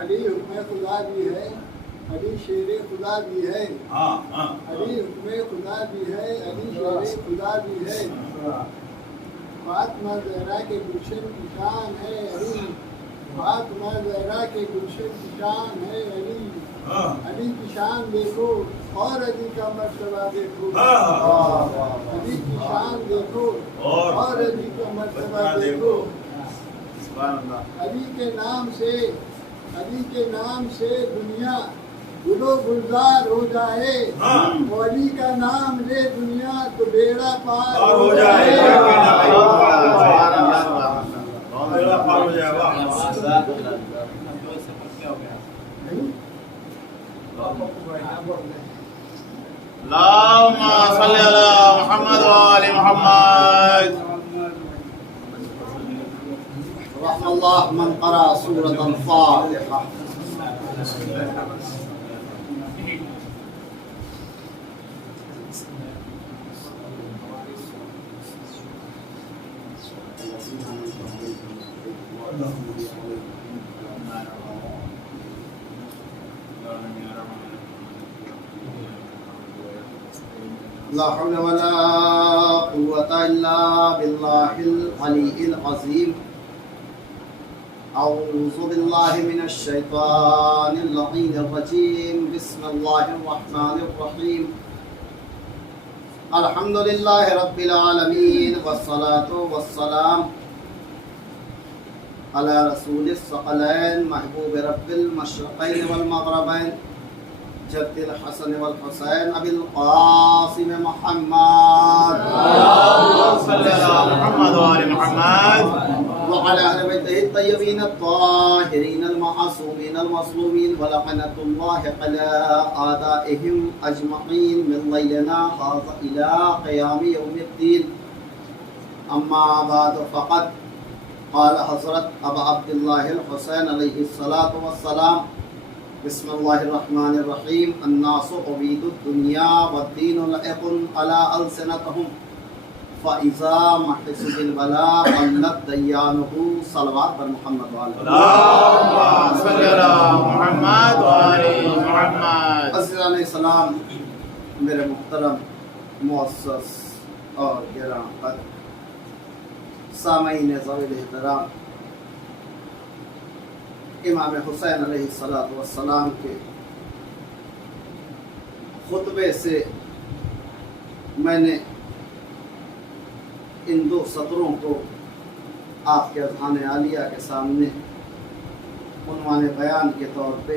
علی حکم خدا بھی ہے، علی شیر خدا بھی ہے، علی حکم خدا بھی ہے، علی شیر خدا بھی ہے، فاطمہ زہرا کے گلشن کی شان ہے علی، فاطمہ زہرا کے گلشن کی شان ہے علی، علی کی شان دیکھو اور علی کا مرتبہ دیکھو، علی کی شان دیکھو اور علی کا مرتبہ دیکھو، علی کے نام سے دنیا گل و گلزار ہو جائے، وہ علی کا نام لے دنیا تو بیڑا پار ہو جائے، اللهم صل على محمد وآل محمد. رحم الله من قرأ سورة الفاتحة. لا حول ولا قوة إلا بالله العلي العظيم. أعوذ بالله من الشيطان اللعين الرجيم. بسم الله الرحمن الرحيم. الحمد لله رب العالمين والصلاة والسلام على رسول الثقلين محبوب رب المشرقين والمغربين جد الحسن والحسين أبي القاسم محمد اللهم صل على محمد وآل محمد وعلى أهل بيته الطيبين الطاهرين المعصومين المظلومين ولعنة الله على أعدائهم أجمعين من ليلنا هذا إلى قيام يوم الدين. أما بعد فقد قال حضرت أبا عبد الله الحسين عليه الصلاة والسلام بسم الله الرحمن الرحيم. الناس عبيد الدنيا والدين لائق على ألسنتهم فإذا محس بالبلاء قلت ديانه. صلوات بر محمد وآل اللهم صل على محمد وآل محمد. عزیزان اسلام، میرے محترم معزز اور گراں قدر سامعین ذوی الاحترام، امام حسین علیہ السلام کے خطبے سے میں نے ان دو سطروں کو آپ کے اذہان عالیہ کے سامنے عنوان بیان کے طور پہ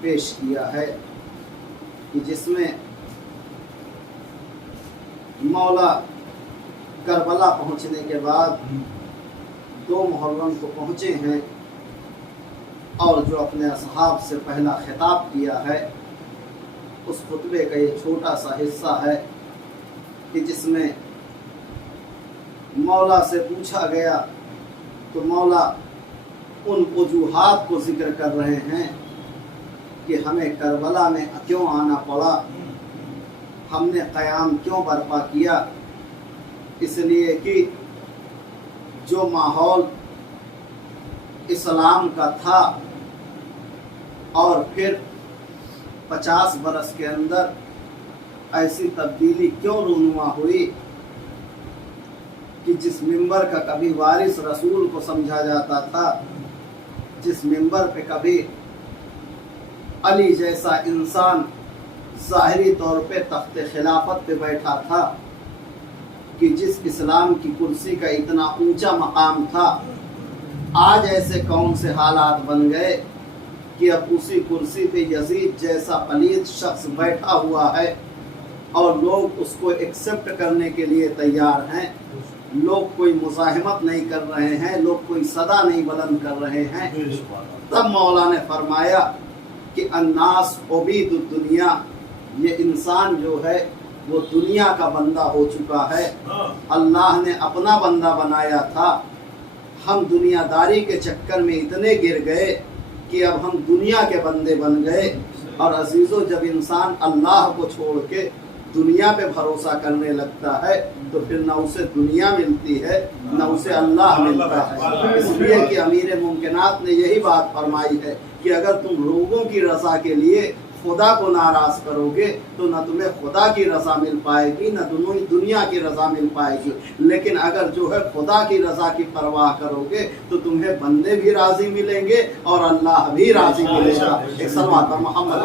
پیش کیا ہے کہ جس میں مولا کربلا پہنچنے کے بعد 2 محرم کو پہنچے ہیں اور جو اپنے اصحاب سے پہلا خطاب کیا ہے، اس خطبے کا یہ چھوٹا سا حصہ ہے کہ جس میں مولا سے پوچھا گیا تو مولا ان وجوہات کو ذکر کر رہے ہیں کہ ہمیں کربلا میں کیوں آنا پڑا، ہم نے قیام کیوں برپا کیا. اس لیے کہ جو ماحول اسلام کا تھا اور پھر 50 برس کے اندر ایسی تبدیلی کیوں رونما ہوئی کہ جس ممبر کا کبھی وارث رسول کو سمجھا جاتا تھا، جس ممبر پہ کبھی علی جیسا انسان ظاہری طور پہ تخت خلافت پہ بیٹھا تھا، کہ جس اسلام کی کرسی کا اتنا اونچا مقام تھا، آج ایسے کون سے حالات بن گئے کہ اب اسی کرسی پہ یزید جیسا پلید شخص بیٹھا ہوا ہے اور لوگ اس کو ایکسپٹ کرنے کے لیے تیار ہیں، لوگ کوئی مزاحمت نہیں کر رہے ہیں، لوگ کوئی صدا نہیں بلند کر رہے ہیں. تب مولا نے فرمایا کہ الناس عبید الدنیا، یہ انسان جو ہے وہ دنیا کا بندہ ہو چکا ہے. اللہ نے اپنا بندہ بنایا تھا، ہم دنیا داری کے چکر میں اتنے گر گئے کہ اب ہم دنیا کے بندے بن گئے. اور عزیزو، جب انسان اللہ کو چھوڑ کے دنیا پہ بھروسہ کرنے لگتا ہے تو پھر نہ اسے دنیا ملتی ہے نہ اسے اللہ ملتا ہے۔ اس لیے کہ امیر ممکنات نے یہی بات فرمائی ہے کہ اگر تم لوگوں کی رضا کے لیے خدا کو ناراض کرو گے تو نہ تمہیں خدا کی رضا مل پائے گی نہ دنیا کی رضا مل پائے گی، لیکن اگر جو ہے خدا کی رضا کی پرواہ کرو گے تو تمہیں بندے بھی راضی ملیں گے اور اللہ بھی راضی ملے گا۔ ایک صلوات پر محمد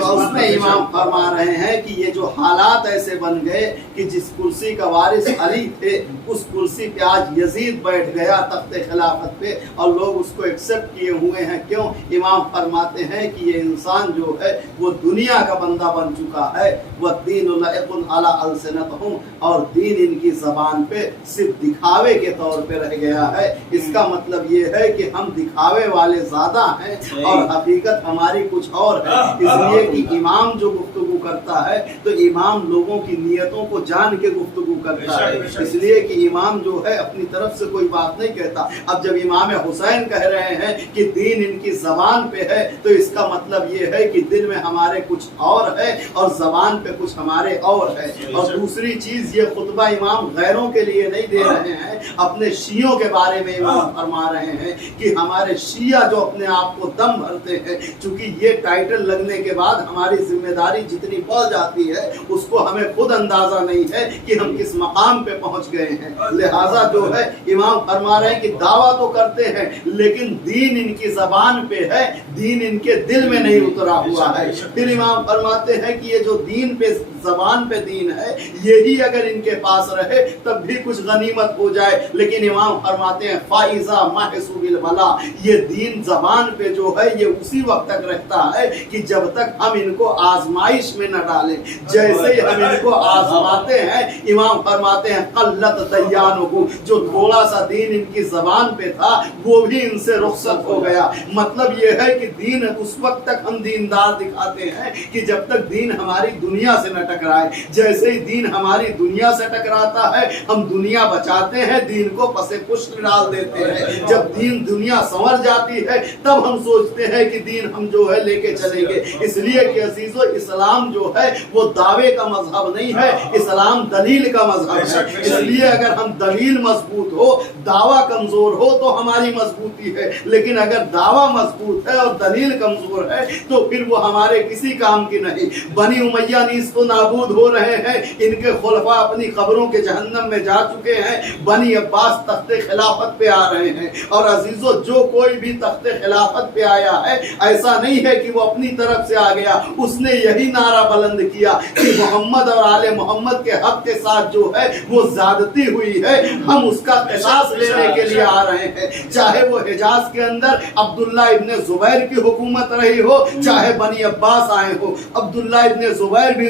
تو اس میں امام فرما رہے ہیں کہ یہ جو حالات ایسے بن گئے کہ جس کرسی کا وارث علی تھے اس کرسی پہ آج یزید بیٹھ گیا تخت خلافت پہ اور لوگ اس کو ایکسپٹ کیے ہوئے ہیں۔ کیوں؟ امام فرماتے ہیں کہ یہ انسان جو ہے وہ دنیا کا بندہ بن چکا ہے، وہ دین لائق علی السنتہم، اور دین ان کی زبان پہ صرف دکھاوے کے طور پہ رہ گیا ہے۔ اس کا مطلب یہ ہے کہ ہم دکھاوے والے زیادہ ہیں اور حقیقت ہماری کچھ اور ہے۔ اس لیے کہ امام جو گفتگو کرتا ہے تو امام لوگوں کی نیتوں کو جان کے گفتگو کرتا ہے، اس لیے کہ امام جو ہے اپنی طرف سے کوئی بات نہیں کہتا۔ اب جب امام حسین کہہ رہے ہیں کہ دین ان کی زبان پہ ہے تو اس کا مطلب یہ ہے کہ دل میں ہمارے کچھ اور ہے اور زبان پہ کچھ ہمارے اور ہے۔ اور دوسری چیز یہ خطبہ امام غیروں کے لیے نہیں دے رہے ہیں، اپنے شیعوں کے بارے میں امام فرما رہے ہیں کہ ہمارے شیعہ جو اپنے آپ کو دم بھرتے ہیں، چونکہ یہ ٹائٹل لگنے کے بعد ہماری ذمہ داری جتنی بڑھ جاتی ہے اس کو ہمیں خود اندازہ نہیں ہے کہ ہم کس مقام پہ پہنچ گئے ہیں۔ لہٰذا جو ہے امام فرما رہے ہیں کہ دعویٰ تو کرتے ہیں لیکن دین ان کی زبان پہ ہے، دین ان کے دل میں نہیں اترا ہوا ہے۔ پھر امام فرماتے ہیں کہ یہ جو دین پہ زبان پہ دین ہے یہی اگر ان کے پاس رہے تب بھی کچھ غنیمت ہو جائے، لیکن امام فرماتے ہیں فائزہ محسوب البلا، یہ دین زبان پہ جو ہے یہ اسی وقت تک رہتا ہے کہ جب تک ہم ان کو آزمائش میں نہ ڈالیں۔ جیسے ہی ہم ان کو آزماتے ہیں امام فرماتے ہیں قلت دیانہم، جو تھوڑا سا دین ان کی زبان پہ تھا وہ بھی ان سے رخصت ہو گیا۔ مطلب یہ ہے کہ دین اس وقت تک ہم دیندار دکھاتے ہیں کہ جب تک دین ہماری دنیا سے نہ ٹکرائے۔ جیسے ہی دین ہماری دنیا سے ٹکراتا ہے ہم دنیا بچاتے ہیں، دین کو پس پشت ڈال دیتے ہیں۔ جب دنیا سنور جاتی ہے تب ہم سوچتے ہیں کہ دین ہم جو ہے لے کے چلیں گے۔ اس لیے کہ عزیزو اسلام جو ہے وہ دعوے کا مذہب نہیں ہے، اسلام دلیل کا مذہب ہے۔ اس لیے اگر ہم دلیل مضبوط ہو دعویٰ کمزور ہو تو ہماری مضبوطی ہے، لیکن اگر دعویٰ مضبوط ہے اور دلیل کمزور ہے تو پھر وہ ہمارے کسی کام کی نہیں۔ بنی امیہ نیز تو نابود ہو رہے ہیں، ان کے خلفاء اپنی قبروں کے جہنم میں جا چکے ہیں، بنی عباس تخت خلافت پہ آ رہے ہیں۔ اور عزیزو جو کوئی بھی تخت خلافت پہ آیا ہے ایسا نہیں ہے کہ وہ اپنی طرف سے آ گیا، اس نے یہی نعرہ بلند کیا کہ محمد اور آل محمد کے حق کے ساتھ جو ہے وہ زیادتی ہوئی ہے، ہم اس کا قصاص لینے کے لیے آ رہے ہیں۔ چاہے وہ حجاز کے اندر عبداللہ ابن زبیر کی حکومت رہی ہو، چاہے بنی عباس آئے ہو۔ عبداللہ ابن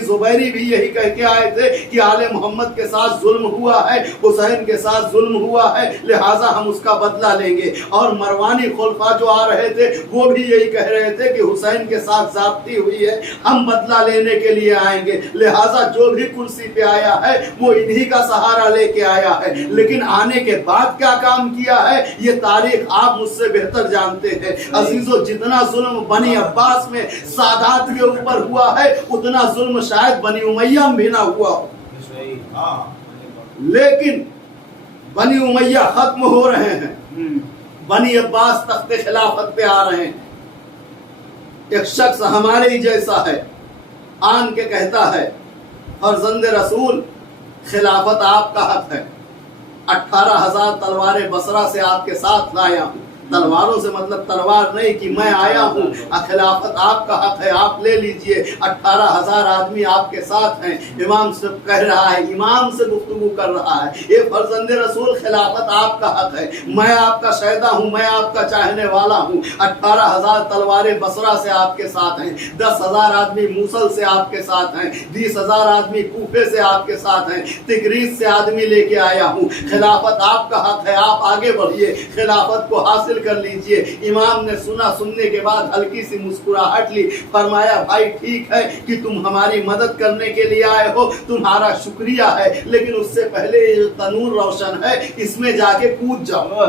زبیری بھی یہی کہہ کے آئے تھے کہ آل محمد کے ساتھ ظلم ہوا ہے، حسین کے ساتھ ظلم ہوا ہے، لہٰذا ہم اس کا بدلہ لیں گے۔ اور مروانی خلفاء جو آ رہے تھے وہ بھی یہی کہہ رہے تھے کہ حسین کے ساتھ زیادتی ہوئی ہے، ہم بدلہ لینے کے لیے آئیں گے۔ لہٰذا جو بھی کرسی پہ آیا ہے وہ انہی کا سہارا لے کے آیا ہے، لیکن آنے کے بعد کیا کام کیا ہے یہ تاریخ آپ مجھ سے بہتر جانتے ہیں۔ عزیزو جتنا ظلم بنی عباس میں سادات کے اوپر ہوا ہے اتنا ظلم شاید بنی امیہ میں بھی نہ ہوا ہو، لیکن بنی امیہ ختم ہو رہے ہیں، بنی عباس تخت خلافت پہ آ رہے ہیں۔ ایک شخص ہمارے ہی جیسا ہے آن کے کہتا ہے فرزند رسول خلافت آپ کا حق ہے، 18,000 تلواریں بصرہ سے آپ کے ساتھ لایا ہوں۔ تلواروں سے مطلب تلوار نہیں کہ میں آیا ہوں، خلافت آپ کا حق ہے، آپ لے لیجئے، 18,000 آدمی آپ کے ساتھ ہیں۔ امام سے کہہ رہا ہے، امام سے گفتگو کر رہا ہے، یہ فرزند رسول خلافت آپ کا حق ہے، میں آپ کا شہدا ہوں، میں آپ کا چاہنے والا ہوں۔ 18,000 تلواریں بصرہ سے آپ کے ساتھ ہیں، 10,000 آدمی موصل سے آپ کے ساتھ ہیں، 20,000 آدمی کوفے سے آپ کے ساتھ ہیں، تکریز سے آدمی لے کے آیا ہوں۔ خلافت آپ کا حق ہے، آپ آگے بڑھیے، خلافت کو حاصل کر لیجئے۔ امام نے سنا، سننے کے بعد ہلکی سی مسکراہٹ لی، فرمایا بھائی ٹھیک ہے کہ تم ہماری مدد کرنے کے لیے آئے ہو، تمہارا شکریہ ہے، لیکن اس سے پہلے یہ تنور روشن ہے، اس میں جا کے کود جاؤ۔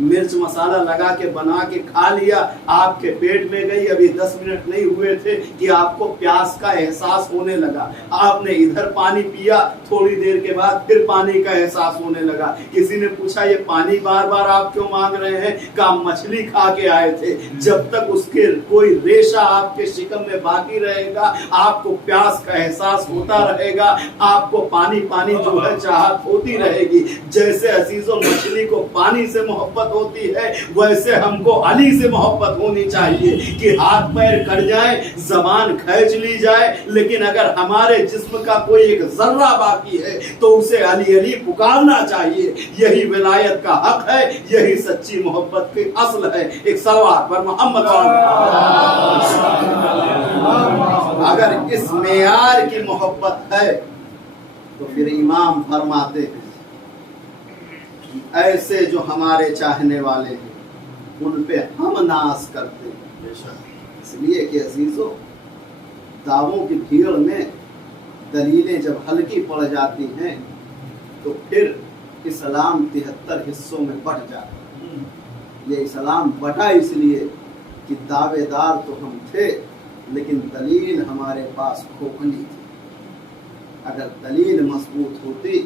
مرچ مسالہ لگا کے بنا کے کھا لیا, آپ کے پیٹ میں گئی, ابھی 10 منٹ نہیں ہوئے تھے کہ آپ کو پیاس کا احساس ہونے لگا, آپ نے ادھر پانی پیا, تھوڑی دیر کے بعد پھر پانی کا احساس ہونے لگا. کسی نے پوچھا یہ پانی بار بار آپ کیوں مانگ رہے ہیں؟ کہا مچھلی کھا کے آئے تھے, جب تک اس کے کوئی ریشہ آپ کے شکم میں باقی رہے گا آپ کو پیاس کا احساس ہوتا رہے گا, آپ کو پانی پانی جو ہے چاہت ہوتی رہے گی. جیسے عزیزوں مچھلی کو پانی سے محبت ہوتی ہے, ویسے ہم کو علی سے محبت ہونی چاہیے کہ ہاتھ پیر کٹ جائیں, زبان کھینچ لی جائے, لیکن اگر ہمارے جسم کا کوئی ایک ذرہ باقی ہے تو اسے علی علی پکارنا چاہیے. یہی ولایت کا حق ہے, یہی سچی محبت کی اصل ہے. ایک سوال پر محمد اگر اس معیار کی محبت ہے تو پھر امام فرماتے ہیں ایسے جو ہمارے چاہنے والے ہیں ان پہ ہم ناز کرتے ہیں. اس لیے کہ عزیزوں دعووں کی بھیڑ میں دلیلیں جب ہلکی پڑ جاتی ہیں تو پھر اسلام 73 حصوں میں بٹ جاتا ہے. یہ اسلام بٹا اس لیے کہ دعوے دار تو ہم تھے لیکن دلیل ہمارے پاس کھوکھلی تھی. اگر دلیل مضبوط ہوتی,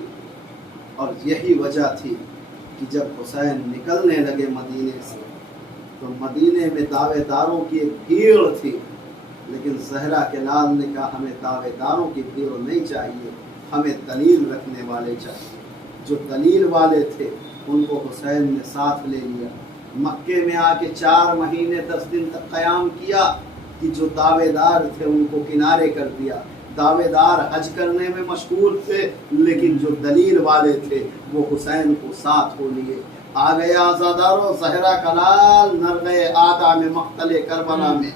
اور یہی وجہ تھی کہ جب حسین نکلنے لگے مدینے سے تو مدینے میں دعوے داروں کی ایک بھیڑ تھی, لیکن زہرا کے لال نے کہا ہمیں دعوے داروں کی بھیڑ نہیں چاہیے, ہمیں دلیل رکھنے والے چاہیے. جو دلیل والے تھے ان کو حسین نے ساتھ لے لیا. مکے میں آ کے 4 مہینے 10 دن تک قیام کیا کہ جو دعوے دار تھے ان کو کنارے کر دیا. دعوے دار حج کرنے میں مشغول تھے لیکن جو دلیل والے تھے وہ حسین کو ساتھ ہو لیے. آ گیا آزادارو زہرا کلال نرغے آدھا میں مقتل کربلا میں.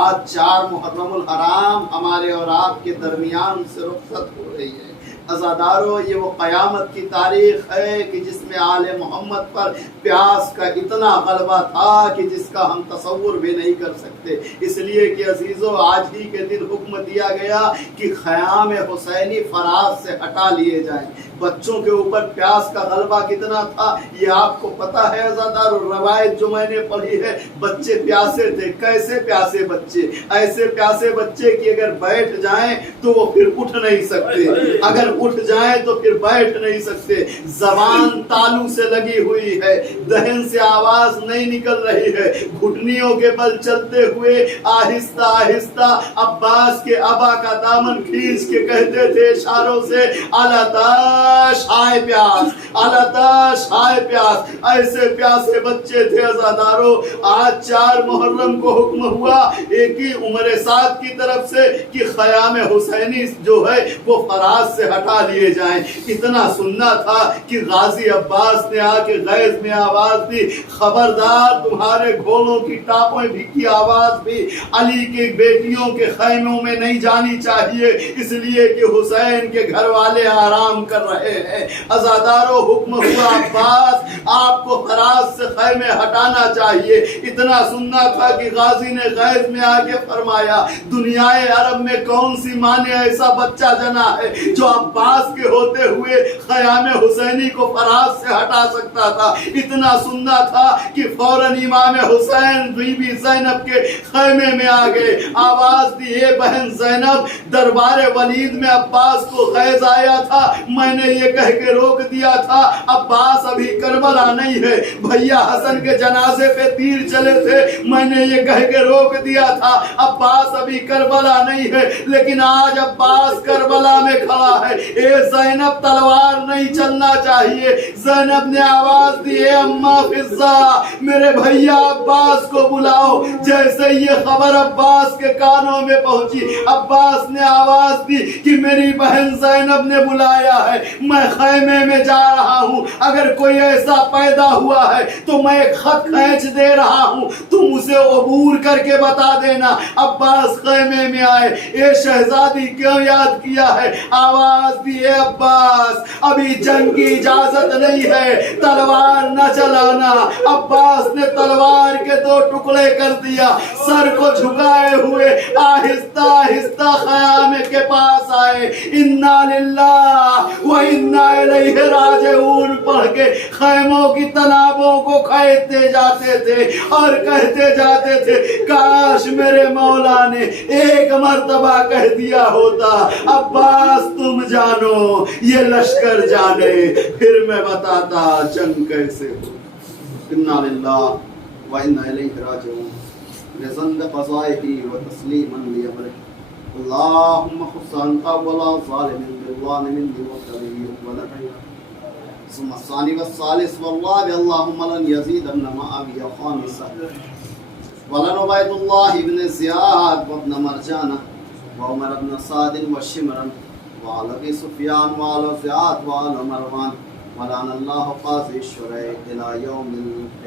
آج 4 محرم الحرام ہمارے اور آپ کے درمیان سے رخصت ہو رہی ہے. عزادارو یہ وہ قیامت کی تاریخ ہے کہ جس میں آل محمد پر پیاس کا اتنا غلبہ تھا کہ جس کا ہم تصور بھی نہیں کر سکتے. اس لیے کہ عزیزو آج ہی کے دن حکم دیا گیا کہ خیام حسینی فراز سے ہٹا لیے جائیں. بچوں کے اوپر پیاس کا غلبہ کتنا تھا یہ آپ کو پتا ہے عزادارو. روایت جو میں نے پڑھی ہے بچے پیاسے تھے. کیسے پیاسے بچے؟ ایسے پیاسے بچے کہ اگر بیٹھ جائیں تو وہ پھر اٹھ نہیں سکتے, اگر اٹھ جائیں تو پھر بیٹھ نہیں سکتے. زبان تالو سے لگی ہوئی ہے, دہن سے آواز نہیں نکل رہی ہے, گھٹنیوں کے بل چلتے ہوئے آہستہ آہستہ عباس کے ابا کا دامن کھینچ کے کہتے تھے اشاروں سے الاتاش ہائے پیاس, الاتاش ہائے پیاس. ایسے پیاسے بچے تھے عزادارو. آج 4 محرم کو حکم ہوا ایک ہی عمر سعد کی طرف سے کہ خیام حسینی جو ہے وہ فراز سے ہٹا لیے جائیں. اتنا سننا تھا کہ غازی عباس نے آ کے غیظ میں آواز دی, خبردار تمہارے گھوڑوں کی ٹاپوں بھی کی آواز بھی علی کے بیٹیوں کے خیموں میں نہیں جانی چاہیے, اس لیے کہ حسین کے گھر والے آرام کر رہے ہیں. عزادارو حکم ہوا عباس آپ کو فراز سے خیمے ہٹانا چاہیے. اتنا سننا تھا کہ غازی نے غیظ میں آ کے فرمایا دنیائے عرب میں کون سی ماں نے ایسا بچہ جنا ہے جو عباس کے ہوتے ہوئے خیام حسینی کو فراز سے ہٹا سکتا تھا. اتنا سننا تھا کہ فوراً امام حسین بی بی زینب کے خیمے میں آ گئے. آواز دی اے بہن زینب, دربار ولید میں عباس کو غیظ آیا تھا, میں نے یہ کہہ کے روک دیا تھا عباس ابھی کربلا نہیں ہے. بھیا حسن کے جنازے پہ تیر چلے تھے, میں نے یہ کہہ کے روک دیا تھا عباس ابھی کربلا نہیں ہے. لیکن آج عباس کربلا میں کھڑا ہے. اے زینب تلوار نہیں چلنا چاہیے. زینب نے آواز دی اے اماں فضہ میرے بھیا عباس کو بلاؤ. جیسے یہ خبر عباس کے کانوں میں پہنچی عباس نے آواز دی کہ میری بہن زینب نے بلایا ہے, میں خیمے میں جا رہا ہوں, اگر کوئی ایسا پیدا ہوا ہے تو میں ایک خط کھینچ دے رہا ہوں، تم اسے عبور کر کے بتا دینا۔ عباس خیمے میں آئے، اے شہزادی کیوں یاد کیا ہے؟ آواز دی، اے عباس ابھی جنگ کی اجازت نہیں ہے، تلوار نہ چلانا۔ عباس نے تلوار کے 2 ٹکڑے کر دیا، سر کو جھکائے ہوئے آہستہ آہستہ خیمے کے پاس آئے، انا للہ و انا الیہ راجعون پڑھ کے خیموں کی تنابوں کو کھینچتے جاتے تھے اور کہتے جاتے تھے کاش میرے مولا نے ایک مرتبہ کہہ دیا ہوتا عباس تم جانو، یہ لشکر جانے، پھر میں بتاتا جنگ کیسے ہو۔ انا للہ و انا الیہ راجعون لزند قضائه وتسلیما لامره اللهم خص انت ولا ظالم بالظالم وكريم ثم الثاني والثالث والله اللهم لن يزيد ابن معاوية خامسا ولن عبيد الله بن زياد وابن مرجانة وعمر بن سعد وشمرا وعلى ابي سفيان وعلى زياد وعلى مروان ولعن الله قاضي الشريع الى يوم